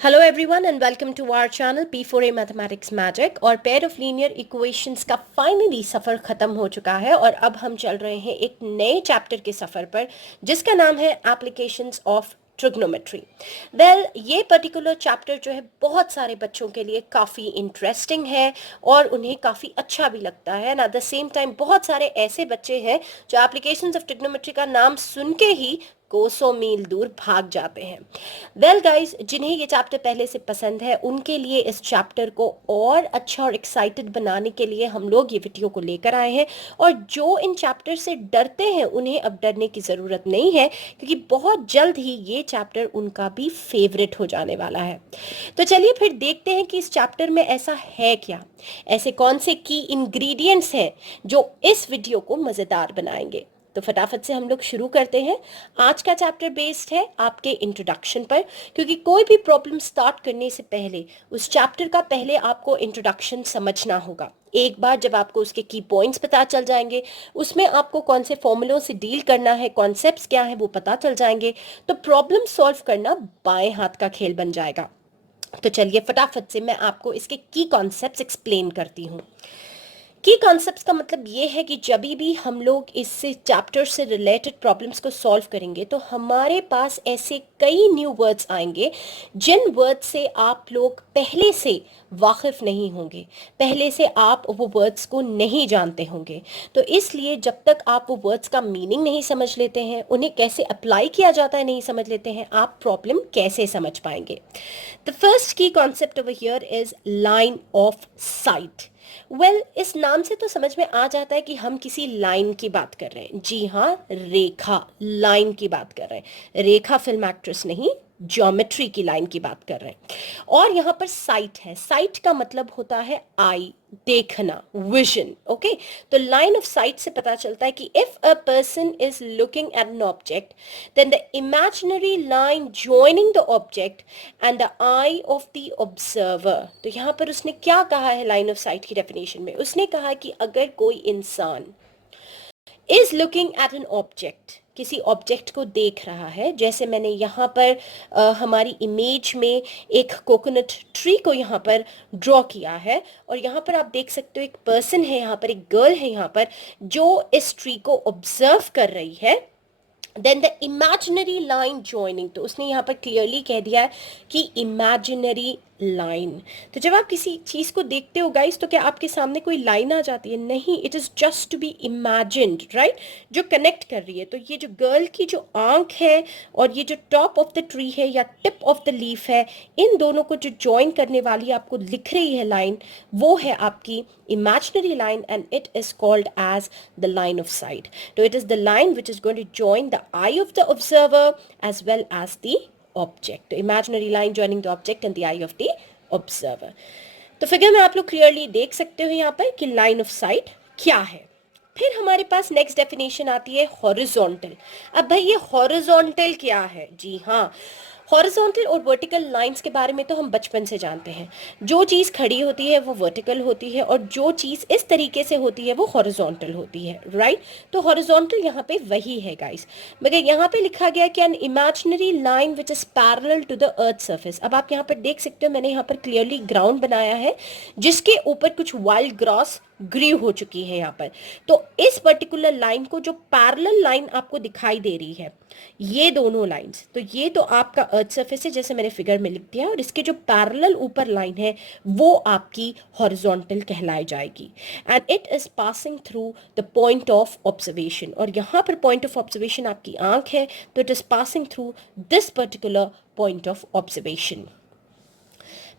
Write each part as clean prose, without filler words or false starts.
Hello everyone and welcome to our channel P4A mathematics magic. और pair of linear equations का finally सफ़र ख़त्म हो चुका है और अब हम चल रहे हैं एक नए चैप्टर के सफ़र पर जिसका नाम है एप्लीकेशंस ऑफ ट्रिग्नोमेट्री। ये पर्टिकुलर चैप्टर जो है बहुत सारे बच्चों के लिए काफ़ी इंटरेस्टिंग है और उन्हें काफ़ी अच्छा भी लगता है and at the same time बहुत सारे ऐसे बच्चे हैं जो एप्लीकेशंस ऑफ ट्रिग्नोमेट्री का नाम सुन के ही कोसों मील दूर भाग जाते हैं। गाइस, जिन्हें ये चैप्टर पहले से पसंद है उनके लिए इस चैप्टर को और अच्छा और एक्साइटेड बनाने के लिए हम लोग ये वीडियो को लेकर आए हैं। और जो इन चैप्टर से डरते हैं उन्हें अब डरने की ज़रूरत नहीं है, क्योंकि बहुत जल्द ही ये चैप्टर उनका भी फेवरेट हो जाने वाला है। तो चलिए फिर देखते हैं कि इस चैप्टर में ऐसा है क्या, ऐसे कौन से की इंग्रेडिएंट्स हैं जो इस वीडियो को मज़ेदार बनाएंगे। तो फटाफट से हम लोग शुरू करते हैं। आज का चैप्टर बेस्ड है आपके इंट्रोडक्शन पर, क्योंकि कोई भी प्रॉब्लम स्टार्ट करने से पहले उस चैप्टर का पहले आपको इंट्रोडक्शन समझना होगा। एक बार जब आपको उसके की पॉइंट्स पता चल जाएंगे, उसमें आपको कौन से फॉर्मूलों से डील करना है, कॉन्सेप्ट्स क्या है वो पता चल जाएंगे, तो प्रॉब्लम सॉल्व करना बाएं हाथ का खेल बन जाएगा। तो चलिए फटाफट से मैं आपको इसके की कॉन्सेप्ट्स एक्सप्लेन करती हूँ। की कॉन्सेप्ट्स का मतलब ये है कि जब भी हम लोग इस चैप्टर से रिलेटेड प्रॉब्लम्स को सॉल्व करेंगे तो हमारे पास ऐसे कई न्यू वर्ड्स आएंगे जिन वर्ड्स से आप लोग पहले से वाकिफ नहीं होंगे, पहले से आप वो वर्ड्स को नहीं जानते होंगे। तो इसलिए जब तक आप वो वर्ड्स का मीनिंग नहीं समझ लेते हैं, उन्हें कैसे अप्लाई किया जाता है नहीं समझ लेते हैं, आप प्रॉब्लम कैसे समझ पाएंगे। द फर्स्ट की concept over here is line of sight. इस नाम से तो समझ में आ जाता है कि हम किसी लाइन की बात कर रहे हैं। जी हाँ, रेखा, लाइन की बात कर रहे हैं। रेखा फिल्म एक्ट्रेस नहीं, ज्योमेट्री की लाइन की बात कर रहे हैं। और यहाँ पर साइट है। साइट का मतलब होता है आई, देखना, विजन। ओके, तो लाइन ऑफ साइट से पता चलता है कि if a person is looking at an object, then the imaginary line joining the object and the eye of the observer. तो यहाँ पर उसने क्या कहा है लाइन ऑफ साइट की डेफिनेशन में? उसने कहा कि अगर कोई इंसान is looking at an object, किसी ऑब्जेक्ट को देख रहा है, जैसे मैंने यहाँ पर हमारी इमेज में एक कोकोनट ट्री को यहाँ पर ड्रॉ किया है, और यहाँ पर आप देख सकते हो एक पर्सन है, यहाँ पर एक गर्ल है यहाँ पर जो इस ट्री को ऑब्जर्व कर रही है। Then the imaginary line joining, तो उसने यहाँ पर क्लियरली कह दिया है कि इमेजिनरी लाइन। तो जब आप किसी चीज़ को देखते हो गाइस, तो क्या आपके सामने कोई लाइन आ जाती है? नहीं, it is just to be imagined, right, जो कनेक्ट कर रही है। तो ये जो गर्ल की जो आंख है और ये जो टॉप ऑफ द ट्री है या टिप ऑफ द लीफ है, इन दोनों को जो ज्वाइन करने वाली आपको लिख रही है लाइन, वो है आपकी imaginary line, and it is called as the line of sight. So it is the line which is going to join the eye of the observer as well as the object. तो imaginary line joining the object and the eye of the observer. तो figure में आप लोग clearly देख सकते हो यहाँ पर कि लाइन ऑफ साइट क्या है। फिर हमारे पास नेक्स्ट डेफिनेशन आती है हॉरिजॉन्टल। अब भाई ये हॉरिजॉन्टल क्या है? जी हाँ, हॉरिजॉन्टल और वर्टिकल लाइंस के बारे में तो हम बचपन से जानते हैं। जो चीज़ खड़ी होती है वो वर्टिकल होती है और जो चीज़ इस तरीके से होती है वो हॉरिजॉन्टल होती है, राइट। तो हॉरिजॉन्टल यहाँ पे वही है गाइस, मगर यहाँ पे लिखा गया कि an imaginary line which is parallel to the earth surface. अब आप यहाँ पर देख सकते हो, मैंने यहाँ पर क्लियरली ग्राउंड बनाया है जिसके ऊपर कुछ वाइल्ड ग्रास ग्रीव हो चुकी है यहाँ पर। तो इस पर्टिकुलर लाइन को, जो पैरेलल लाइन आपको दिखाई दे रही है, ये दोनों लाइंस, तो ये तो आपका अर्थ सरफेस है जैसे मैंने फिगर में लिख दिया, और इसके जो पैरेलल ऊपर लाइन है वो आपकी हॉरिजॉन्टल कहलाई जाएगी। And it is passing through the point of observation, और यहाँ पर पॉइंट ऑफ ऑब्जर्वेशन आपकी आंख है, तो it is passing through this particular point of observation.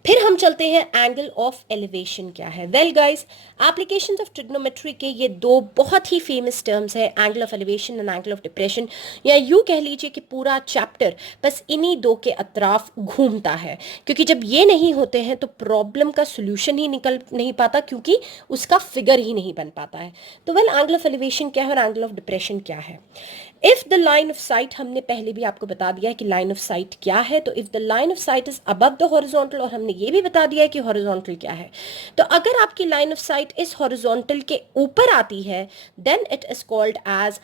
फिर हम चलते हैं एंगल ऑफ एलिवेशन क्या है। गाइस, एप्लीकेशंस ऑफ ट्रिग्नोमेट्री के ये दो बहुत ही फेमस टर्म्स है, angle of elevation and angle of depression. या यूँ कह लीजिए कि पूरा चैप्टर बस इन्हीं दो के अतराफ घूमता है, क्योंकि जब ये नहीं होते हैं तो प्रॉब्लम का सोल्यूशन ही निकल नहीं पाता, क्योंकि उसका फिगर ही नहीं बन पाता है। तो एंगल ऑफ एलिवेशन क्या है और एंगल ऑफ डिप्रेशन क्या है? If the line of site, हमने पहले भी आपको बता दिया है कि लाइन ऑफ साइट क्या है। तो if the line of site is above the horizontal, और हमने ये भी बता दिया है कि हॉरिजॉन्टल क्या है। तो अगर आपकी लाइन ऑफ साइट इस हॉरिजॉन्टल के ऊपर आती है, then it is called as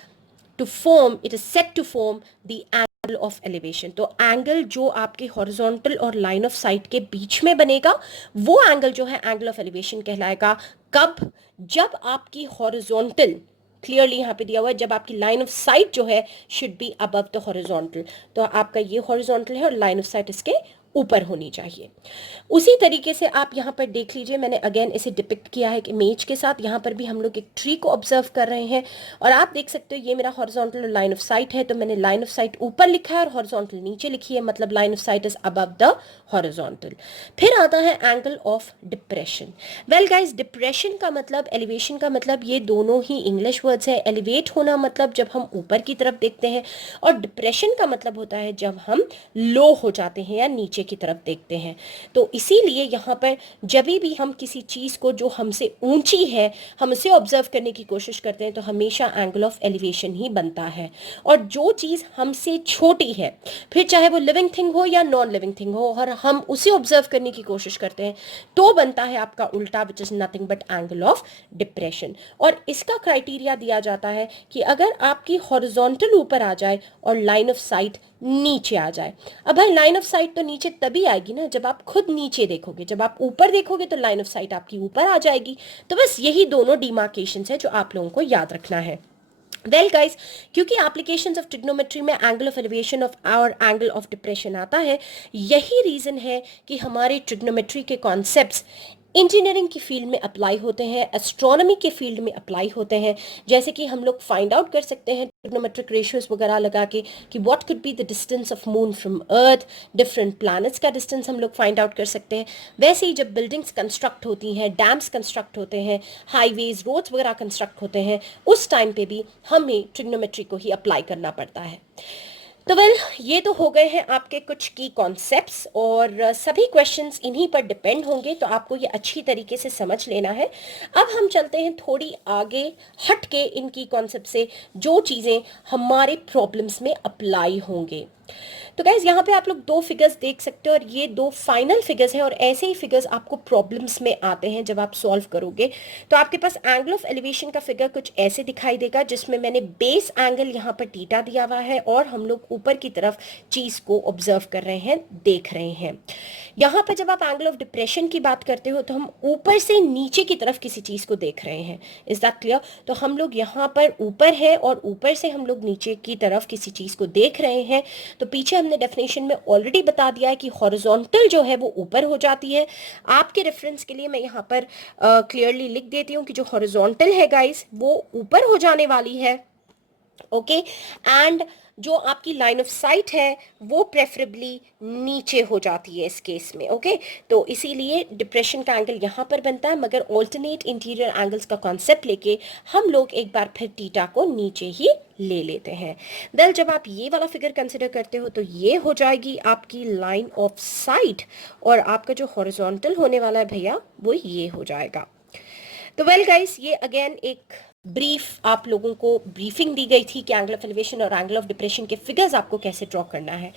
to form, it is set to form the angle of elevation. तो एंगल जो आपके हॉरिजॉन्टल और लाइन ऑफ साइट के बीच में बनेगा वो एंगल जो है एंगल ऑफ एलिवेशन कहलाएगा। कब? जब आपकी हॉरिजॉन्टल, क्लियरली यहाँ पे दिया हुआ है, जब आपकी लाइन ऑफ साइट जो है should be above the horizontal. तो आपका ये हॉरिजॉन्टल है और लाइन ऑफ साइट इसके ऊपर होनी चाहिए। उसी तरीके से आप यहाँ पर देख लीजिए, मैंने अगेन इसे डिपिक्ट किया है एक इमेज के साथ। यहाँ पर भी हम लोग एक ट्री को ऑब्जर्व कर रहे हैं और आप देख सकते हो ये मेरा हॉरिजॉन्टल लाइन ऑफ साइट है, तो मैंने लाइन ऑफ साइट ऊपर लिखा है और हॉरिजॉन्टल नीचे लिखी है, मतलब line of site is above the horizontal. फिर आता है angle of depression. Well guys, depression का मतलब, एलिवेशन का मतलब, ये दोनों ही इंग्लिश वर्ड्स है। एलिवेट होना मतलब जब हम ऊपर की तरफ देखते हैं, और डिप्रेशन का मतलब होता है जब हम लो हो जाते हैं या नीचे की तरफ देखते हैं। तो इसीलिए यहाँ पर जब भी हम किसी चीज को जो हमसे ऊंची है हम उसे ऑब्जर्व करने की कोशिश करते हैं तो हमेशा एंगल ऑफ एलिवेशन ही बनता है। और जो चीज हमसे छोटी है, फिर चाहे वो लिविंग थिंग हो या नॉन लिविंग थिंग हो, और हम उसे ऑब्जर्व करने की कोशिश करते हैं तो बनता है आपका उल्टा, विच is nothing but angle of depression. और इसका क्राइटेरिया दिया जाता है कि अगर आपकी हॉरिजॉन्टल ऊपर आ जाए और लाइन ऑफ साइट नीचे आ जाए। अब भाई लाइन ऑफ साइट तो नीचे तभी आएगी ना जब आप खुद नीचे देखोगे, जब आप ऊपर देखोगे तो लाइन ऑफ साइट आपकी ऊपर आ जाएगी। तो बस यही दोनों डिमार्केशंस है जो आप लोगों को याद रखना है। वेल गाइज, क्योंकि एप्लीकेशंस ऑफ ट्रिग्नोमेट्री में एंगल ऑफ एलिवेशन ऑफ और एंगल ऑफ डिप्रेशन आता है, यही रीजन है कि हमारे ट्रिग्नोमेट्री के कॉन्सेप्ट्स इंजीनियरिंग की फील्ड में अप्लाई होते हैं, एस्ट्रोनॉमी के फील्ड में अप्लाई होते हैं। जैसे कि हम लोग फाइंड आउट कर सकते हैं ट्रिग्नोमेट्रिक रेशियोज वगैरह लगा के कि what could be the distance of moon from earth, different planets का डिस्टेंस हम लोग फाइंड आउट कर सकते हैं। वैसे ही जब बिल्डिंग्स कंस्ट्रक्ट होती हैं, डैम्स कंस्ट्रक्ट होते हैं, हाईवेज, रोड्स वगैरह कंस्ट्रक्ट होते हैं, उस टाइम पे भी हमें ट्रिग्नोमेट्री को ही अप्लाई करना पड़ता है। तो वेल, ये तो हो गए हैं आपके कुछ की कॉन्सेप्ट्स, और सभी क्वेश्चंस इन्हीं पर डिपेंड होंगे, तो आपको ये अच्छी तरीके से समझ लेना है। अब हम चलते हैं थोड़ी आगे हट के इनकी कॉन्सेप्ट से, जो चीज़ें हमारे प्रॉब्लम्स में अप्लाई होंगे। तो गाइज, यहाँ पे आप लोग दो फिगर्स देख सकते हो और ये दो फाइनल फिगर्स हैं, और ऐसे ही फिगर्स आपको प्रॉब्लम्स में आते हैं जब आप सॉल्व करोगे। तो आपके पास एंगल ऑफ एलिवेशन का फिगर कुछ ऐसे दिखाई देगा, जिसमें मैंने बेस एंगल यहाँ पर थीटा दिया हुआ है और हम लोग ऊपर की तरफ चीज को ऑब्जर्व कर रहे हैं, देख रहे हैं। यहाँ पर जब आप एंगल ऑफ डिप्रेशन की बात करते हो तो हम ऊपर से नीचे की तरफ किसी चीज को देख रहे हैं। Is that clear? तो हम लोग यहाँ पर ऊपर है और ऊपर से हम लोग नीचे की तरफ किसी चीज को देख रहे हैं। तो पीछे हमने डेफिनेशन में ऑलरेडी बता दिया है कि हॉरिजॉन्टल जो है वो ऊपर हो जाती है। आपके रेफरेंस के लिए मैं यहाँ पर क्लियरली लिख देती हूँ कि जो हॉरिजॉन्टल है गाइस वो ऊपर हो जाने वाली है। ओके, एंड जो आपकी लाइन ऑफ साइट है वो प्रेफरेबली नीचे हो जाती है इस केस में। ओके, तो इसीलिए डिप्रेशन का एंगल यहाँ पर बनता है, मगर ऑल्टरनेट इंटीरियर एंगल्स का कॉन्सेप्ट लेके हम लोग एक बार फिर थीटा को नीचे ही ले लेते हैं। वेल, जब आप ये वाला फिगर कंसिडर करते हो तो ये हो जाएगी आपकी लाइन ऑफ साइट, और आपका जो हॉरिजॉन्टल होने वाला है भैया वो ये हो जाएगा। तो वेल गाइस, ये अगेन एक ब्रीफ आप लोगों को ब्रीफिंग दी गई थी कि एंगल ऑफ एलिवेशन और एंगल ऑफ डिप्रेशन के फिगर्स आपको कैसे ड्रॉ करना है।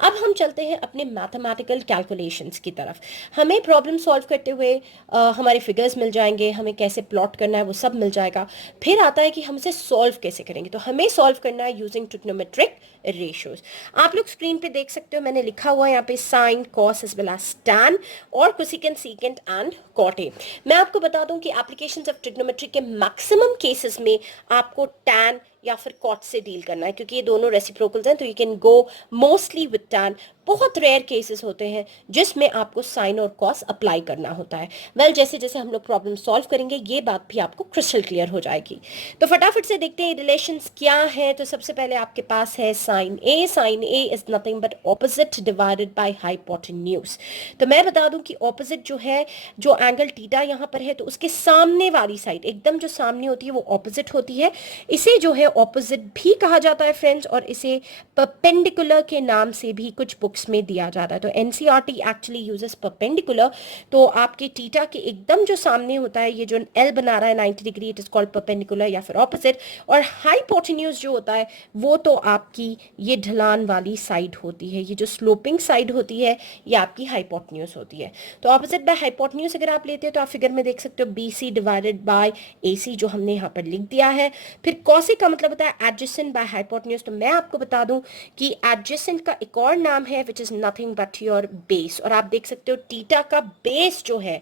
अब हम चलते हैं अपने मैथमेटिकल कैलकुलेशंस की तरफ। हमें प्रॉब्लम सॉल्व करते हुए हमारे फिगर्स मिल जाएंगे, हमें कैसे प्लॉट करना है वो सब मिल जाएगा। फिर आता है कि हम इसे सॉल्व कैसे करेंगे। तो हमें सॉल्व करना है यूजिंग ट्रिग्नोमेट्रिक रेशियोज। आप लोग स्क्रीन पे देख सकते हो, मैंने लिखा हुआ है यहाँ पे sine, cos as well as tan और cosecant, secant and cot A. मैं आपको बता दूं कि एप्लीकेशंस ऑफ ट्रिग्नोमेट्री के मैक्सिमम केसेस में आपको टैन या फिर कॉट से डील करना है, क्योंकि ये दोनों रेसिप्रोकल्स हैं, तो you can go mostly with tan. बहुत रेयर केसेस होते हैं जिसमें आपको साइन और कॉस अप्लाई करना होता है। वेल, जैसे जैसे हम लोग प्रॉब्लम सॉल्व करेंगे ये बात भी आपको क्रिस्टल क्लियर हो जाएगी। तो फटाफट से देखते हैं रिलेशंस क्या है। तो सबसे पहले आपके पास है sine A. Sine A is nothing but opposite divided by hypotenuse. तो मैं बता दूं कि ऑपोजिट जो है, जो एंगल थीटा यहाँ पर है, तो उसके सामने वाली साइड, एकदम जो सामने होती है वो ऑपोजिट होती है। इसे जो है ऑपोजिट भी कहा जाता है फ्रेंड्स, और इसे परपेंडिकुलर के नाम से भी कुछ बुक्स में दिया जाता है। तो एनसीईआरटी एक्चुअली यूजेस परपेंडिकुलर। तो आपके थीटा के एकदम जो सामने होता है, ये जो एल बना रहा है 90 degree, it is called perpendicular या फिर ऑपोजिट। और हाइपोटेन्यूज जो होता है वो तो आपकी ये ढलान वाली साइड होती है, ये जो स्लोपिंग साइड होती है ये आपकी हाइपोटेन्यूज होती है। तो ऑपोजिट बाय हाइपोटेन्यूज अगर आप लेते हो तो आप फिगर में देख सकते हो BC डिवाइडेड बाय AC, जो हमने यहाँ पर लिख दिया है। फिर कॉसेक का मतलब मतलब होता है एडजेसेंट बाय हाइपोटेन्यूज। तो मैं आपको बता दूं कि एडजेसेंट का एक और नाम है विच is nothing but your base. और आप देख सकते हो थीटा का बेस जो है,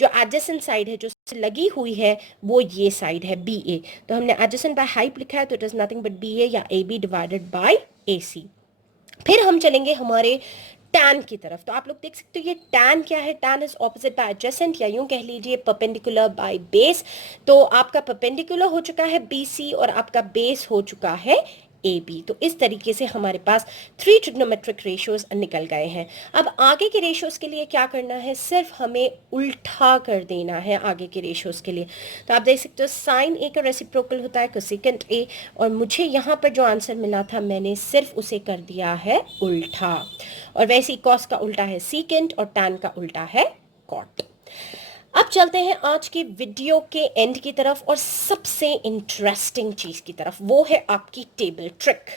जो एडजेसेंट साइड है, जो लगी हुई है, वो ये साइड है बी ए। तो हमने एडजेसेंट बाय हाइप लिखा है तो it is nothing but B A या A B divided by A C. फिर हम चलेंगे हमारे टैन की तरफ। तो आप लोग देख सकते हो ये टैन क्या है, tan is opposite by adjacent, या यूं कह लीजिए परपेंडिकुलर बाय बेस। तो आपका परपेंडिकुलर हो चुका है बी सी और आपका बेस हो चुका है ए बी। तो इस तरीके से हमारे पास 3 ट्रिग्नोमेट्रिक रेशियोज निकल गए हैं। अब आगे के रेशियोज के लिए क्या करना है, सिर्फ हमें उल्टा कर देना है आगे के रेशियोज के लिए। तो आप देख सकते हो साइन ए का रेसिप्रोकल होता है कोसेकेंट ए, और मुझे यहाँ पर जो आंसर मिला था मैंने सिर्फ उसे कर दिया है उल्टा। और वैसे ही कॉस का उल्टा है सीकेंट और टैन का उल्टा है कॉट। अब चलते हैं आज के वीडियो के एंड की तरफ और सबसे इंटरेस्टिंग चीज की तरफ, वो है आपकी टेबल ट्रिक।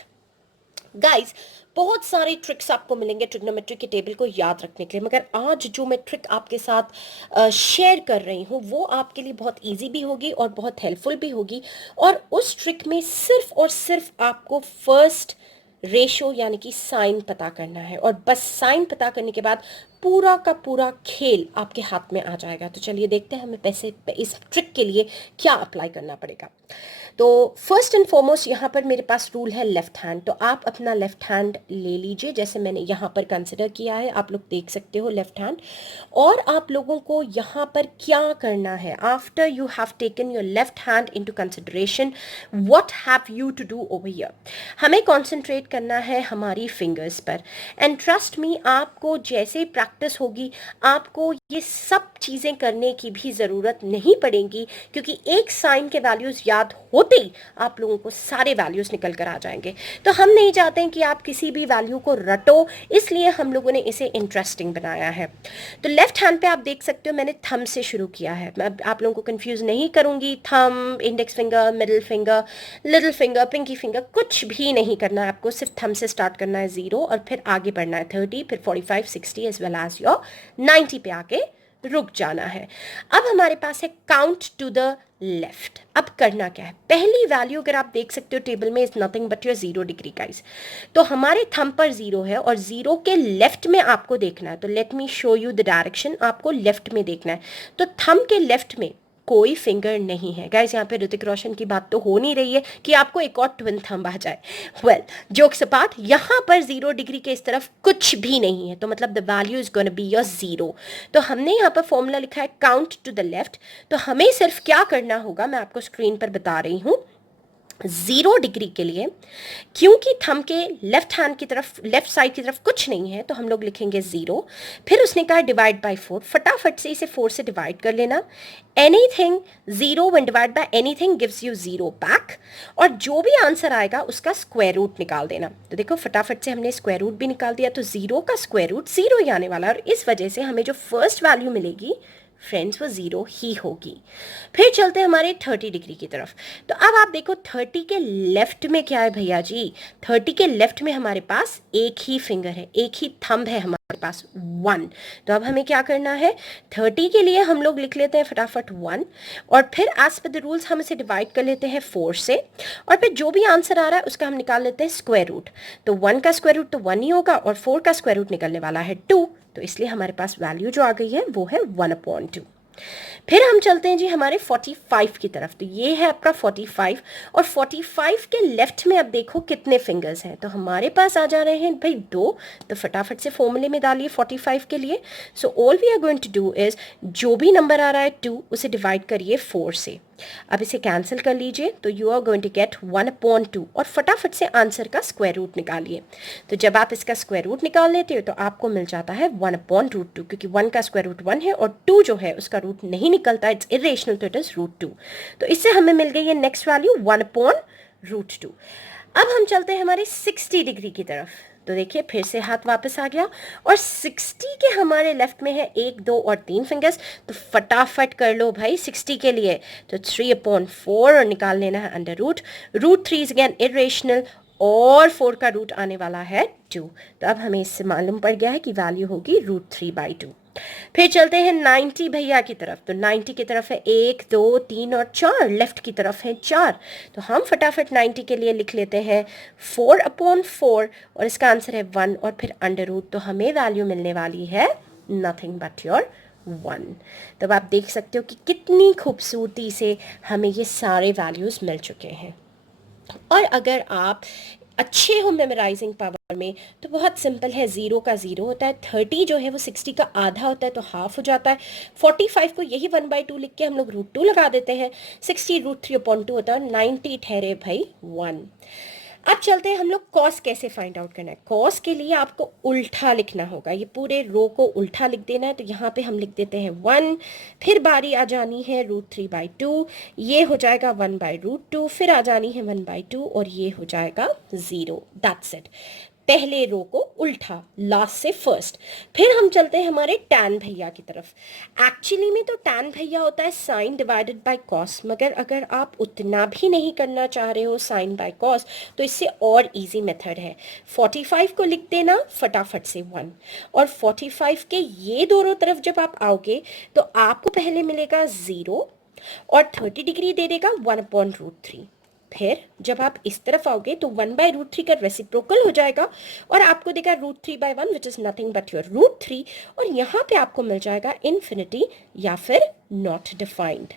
गाइस, बहुत सारे ट्रिक्स आपको मिलेंगे ट्रिग्नोमेट्री के टेबल को याद रखने के लिए, मगर आज जो मैं ट्रिक आपके साथ शेयर कर रही हूँ वो आपके लिए बहुत इजी भी होगी और बहुत हेल्पफुल भी होगी। और उस ट्रिक में सिर्फ और सिर्फ आपको फर्स्ट रेशो यानी कि साइन पता करना है, और बस साइन पता करने के बाद पूरा का पूरा खेल आपके हाथ में आ जाएगा। तो चलिए देखते हैं हमें पैसे इस ट्रिक के लिए क्या अप्लाई करना पड़ेगा। तो फर्स्ट एंड फॉरमोस्ट यहाँ पर मेरे पास रूल है लेफ्ट हैंड। तो आप अपना लेफ्ट हैंड ले लीजिए, जैसे मैंने यहाँ पर कंसिडर किया है, आप लोग देख सकते हो लेफ्ट हैंड। और आप लोगों को यहाँ पर क्या करना है, after you have taken your left hand into consideration, what have you to do over here. हमें कॉन्सेंट्रेट करना है हमारी फिंगर्स पर। एंड ट्रस्ट मी, आपको जैसे प्रैक्टिस होगी आपको ये सब चीज़ें करने की भी ज़रूरत नहीं पड़ेगी, क्योंकि एक साइन के वैल्यूज़ याद होते ही आप लोगों को सारे वैल्यूज़ निकल कर आ जाएंगे। तो हम नहीं चाहते हैं कि आप किसी भी वैल्यू को रटो, इसलिए हम लोगों ने इसे इंटरेस्टिंग बनाया है। तो लेफ्ट हैंड पे आप देख सकते हो मैंने थंब से शुरू किया है। मैं आप लोगों को कंफ्यूज नहीं करूंगी, thumb, index finger, middle finger, little finger, pinky finger, कुछ भी नहीं करना है आपको, सिर्फ थंब से स्टार्ट करना है 0 और फिर आगे बढ़ना है 30, फिर 45, 60 एज वेल एज योर 90 पे आके रुक जाना है। अब हमारे पास है काउंट टू द लेफ्ट। अब करना क्या है, पहली वैल्यू अगर आप देख सकते हो टेबल में is nothing but your 0 degree guys. तो हमारे थंब पर 0 है और 0 के लेफ्ट में आपको देखना है। तो let me show you the direction, आपको लेफ्ट में देखना है। तो थंब के लेफ्ट में कोई फिंगर नहीं है गाइस। यहाँ पे ऋतिक रोशन की बात तो हो नहीं रही है कि आपको एक और ट्विन थंब आ जाए। वेल, जोक्स अपार्ट, यहाँ पर 0 डिग्री के इस तरफ कुछ भी नहीं है, तो मतलब the value is gonna be your 0। तो हमने यहाँ पर फॉर्मूला लिखा है काउंट टू द लेफ्ट। तो हमें सिर्फ क्या करना होगा, मैं आपको स्क्रीन पर बता रही हूँ। 0 डिग्री के लिए, क्योंकि थंब के लेफ्ट हैंड की तरफ, लेफ्ट साइड की तरफ कुछ नहीं है, तो हम लोग लिखेंगे 0। फिर उसने कहा डिवाइड बाय 4, फटाफट से इसे 4 से डिवाइड कर लेना। Anything 0 when divide by anything gives you 0 back, और जो भी आंसर आएगा उसका स्क्वायर रूट निकाल देना। तो देखो फटाफट से हमने स्क्वायर रूट भी निकाल दिया, तो 0 का स्क्वायर रूट 0 ही आने वाला है, और इस वजह से हमें जो फर्स्ट वैल्यू मिलेगी फ्रेंड्स वो 0 ही होगी। फिर चलते हैं हमारे 30 डिग्री की तरफ। तो अब आप देखो 30 के लेफ्ट में क्या है भैया जी, 30 के लेफ्ट में हमारे पास एक ही फिंगर है, एक ही थंब है हमारे पास, 1। तो अब हमें क्या करना है, 30 के लिए हम लोग लिख लेते हैं फटाफट 1, और फिर एज पर द रूल्स हम इसे डिवाइड कर लेते हैं 4 से, और फिर जो भी आंसर आ रहा है उसका हम निकाल लेते हैं स्क्वायर रूट। तो 1 का स्क्वायर रूट तो 1 ही होगा, और 4 का स्क्वायर रूट निकलने वाला है 2। तो इसलिए हमारे पास वैल्यू जो आ गई है वो है 1/2। फिर हम चलते हैं जी हमारे 45 की तरफ। तो ये है आपका 45, और 45 के लेफ्ट में अब देखो कितने फिंगर्स हैं। तो हमारे पास आ जा रहे हैं भाई 2। तो फटाफट से फॉर्मूले में डालिए 45 के लिए। So all we are going to do is, जो भी नंबर आ रहा है 2, उसे डिवाइड करिए 4 से। अब इसे कैंसिल कर लीजिए, तो you are going to get 1/2, और फटाफट से आंसर का स्क्वायर रूट निकालिए। तो जब आप इसका स्क्वायर रूट निकाल लेते हो तो आपको मिल जाता है 1/2, क्योंकि 1 का स्क्वायर रूट 1 है और 2 जो है उसका रूट नहीं निकलता, इट्स इरेशनल, तो इट इज √2। तो इससे हमें मिल गई है नेक्स्ट वैल्यू 1/√2। अब हम चलते हैं हमारे 60 डिग्री की तरफ। तो देखिए फिर से हाथ वापस आ गया, और 60 के हमारे लेफ्ट में है 1, 2 और 3 फिंगर्स। तो फटाफट कर लो भाई 60 के लिए, तो 3/4 और निकाल लेना है under root. √3 is again irrational, और 4 का रूट आने वाला है 2। तो अब हमें इससे मालूम पड़ गया है कि वैल्यू होगी √3/2। फिर चलते हैं 90 भैया की तरफ। तो 90 की तरफ है 1 2 3 और 4, लेफ्ट की तरफ है 4। तो हम फटाफट 90 के लिए लिख लेते हैं 4/4 और इसका आंसर है 1 और फिर अंडर रूट। तो हमें वैल्यू मिलने वाली है नथिंग बट योर 1। तब आप देख सकते हो कि कितनी खूबसूरती से हमें ये सारे वैल्यूज़ मिल चुके हैं। और अगर आप अच्छे हो मेमोराइजिंग पावर में तो बहुत सिंपल है, 0 का 0 होता है, 30 जो है वो 60 का आधा होता है तो हाफ हो जाता है, 45 को यही 1/2 लिख के हम लोग √2 लगा देते हैं, 60 √3/2 होता है, 90 ठहरे भाई 1। अब चलते हैं हम लोग कॉस कैसे फाइंड आउट करना है। कॉस के लिए आपको उल्टा लिखना होगा, ये पूरे रो को उल्टा लिख देना है। तो यहाँ पे हम लिख देते हैं 1, फिर बारी आ जानी है √3/2, ये हो जाएगा 1/√2, फिर आ जानी है 1/2 और ये हो जाएगा 0। दैट्स इट, पहले रो को उल्टा, लास्ट से फर्स्ट। फिर हम चलते हैं हमारे टैन भैया की तरफ। एक्चुअली में तो टैन भैया होता है साइन डिवाइडेड बाय कॉस, मगर अगर आप उतना भी नहीं करना चाह रहे हो साइन बाय कॉस तो इससे और इजी मेथड है। 45 को लिख देना फटाफट से 1, और 45 के ये दोनों तरफ जब आप आओगे तो आपको पहले मिलेगा 0 और 30 डिग्री दे देगा 1/√3। फिर जब आप इस तरफ आओगे तो 1/√3 का रेसिप्रोकल हो जाएगा और आपको देगा √3/1 विच इज नथिंग बट योर √3, और यहाँ पे आपको मिल जाएगा इन्फिनिटी या फिर नॉट डिफाइंड।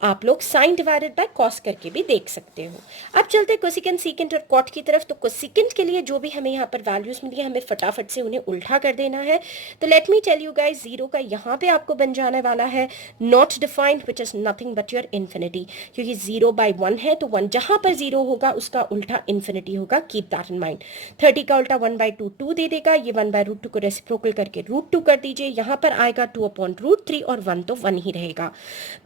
आप लोग साइन डिवाइडेड बाय कॉस करके भी देख सकते हो। अब चलते हैं कोसिकेंट, सीकेंट और कॉट की तरफ। तो कोसिकेंट के लिए जो भी हमें यहाँ पर वैल्यूज मिली है हमें फटाफट से उन्हें उल्टा कर देना है। तो let me tell you guys, 0 का यहाँ पे आपको बन जाने वाला है not defined which is nothing but your infinity, क्योंकि 0/1 है तो 1 जहाँ पर 0 होगा उसका उल्टा इन्फिनिटी होगा, कीप दैट इन माइंड। 30 का उल्टा 1/2 2 दे देगा, ये 1/√2 को रेसिप्रोकल करके √2 कर दीजिए, यहाँ पर आएगा 2/√3 और 1 तो 1 ही रहेगा।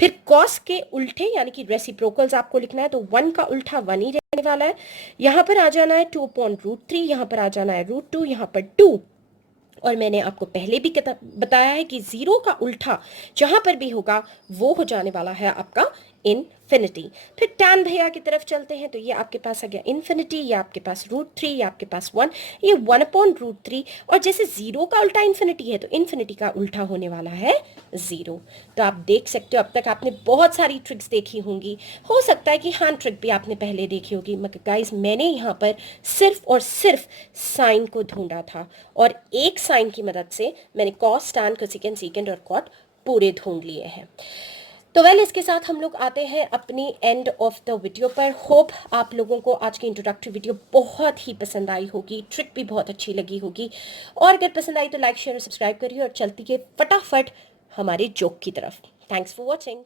फिर कॉस के उल्टे यानी कि रेसिप्रोकल्स आपको लिखना है, तो 1 का उल्टा 1 ही रहने वाला है। यहां पर आ जाना है 2/√3, यहां पर आ जाना है √2, यहां पर 2। और मैंने आपको पहले भी बताया है कि 0 का उल्टा जहां पर भी होगा वो हो जाने वाला है आपका इनफिनिटी। फिर टैन भैया की तरफ चलते हैं। तो ये आपके पास आ गया इन्फिनिटी, ये आपके पास √3, ये आपके पास 1, ये 1/√3। और जैसे 0 का उल्टा इन्फिनिटी है तो इन्फिनिटी का उल्टा होने वाला है 0। तो आप देख सकते हो अब तक आपने बहुत सारी ट्रिक्स देखी होंगी, हो सकता है कि हैंड ट्रिक भी आपने पहले देखी होगी, मगर गाइस मैंने यहाँ पर सिर्फ और सिर्फ साइन को ढूंढा था और एक साइन की मदद से मैंने कॉस, टैन, कोसेकेंट, सीकेंट और कॉट पूरे ढूंढ लिए हैं। तो वेल इसके साथ हम लोग आते हैं अपनी एंड ऑफ द वीडियो पर। होप आप लोगों को आज की इंट्रोडक्टरी वीडियो बहुत ही पसंद आई होगी, ट्रिक भी बहुत अच्छी लगी होगी, और अगर पसंद आई तो लाइक शेयर और सब्सक्राइब करिए और चलती है फटाफट हमारे जोक की तरफ। Thanks for watching.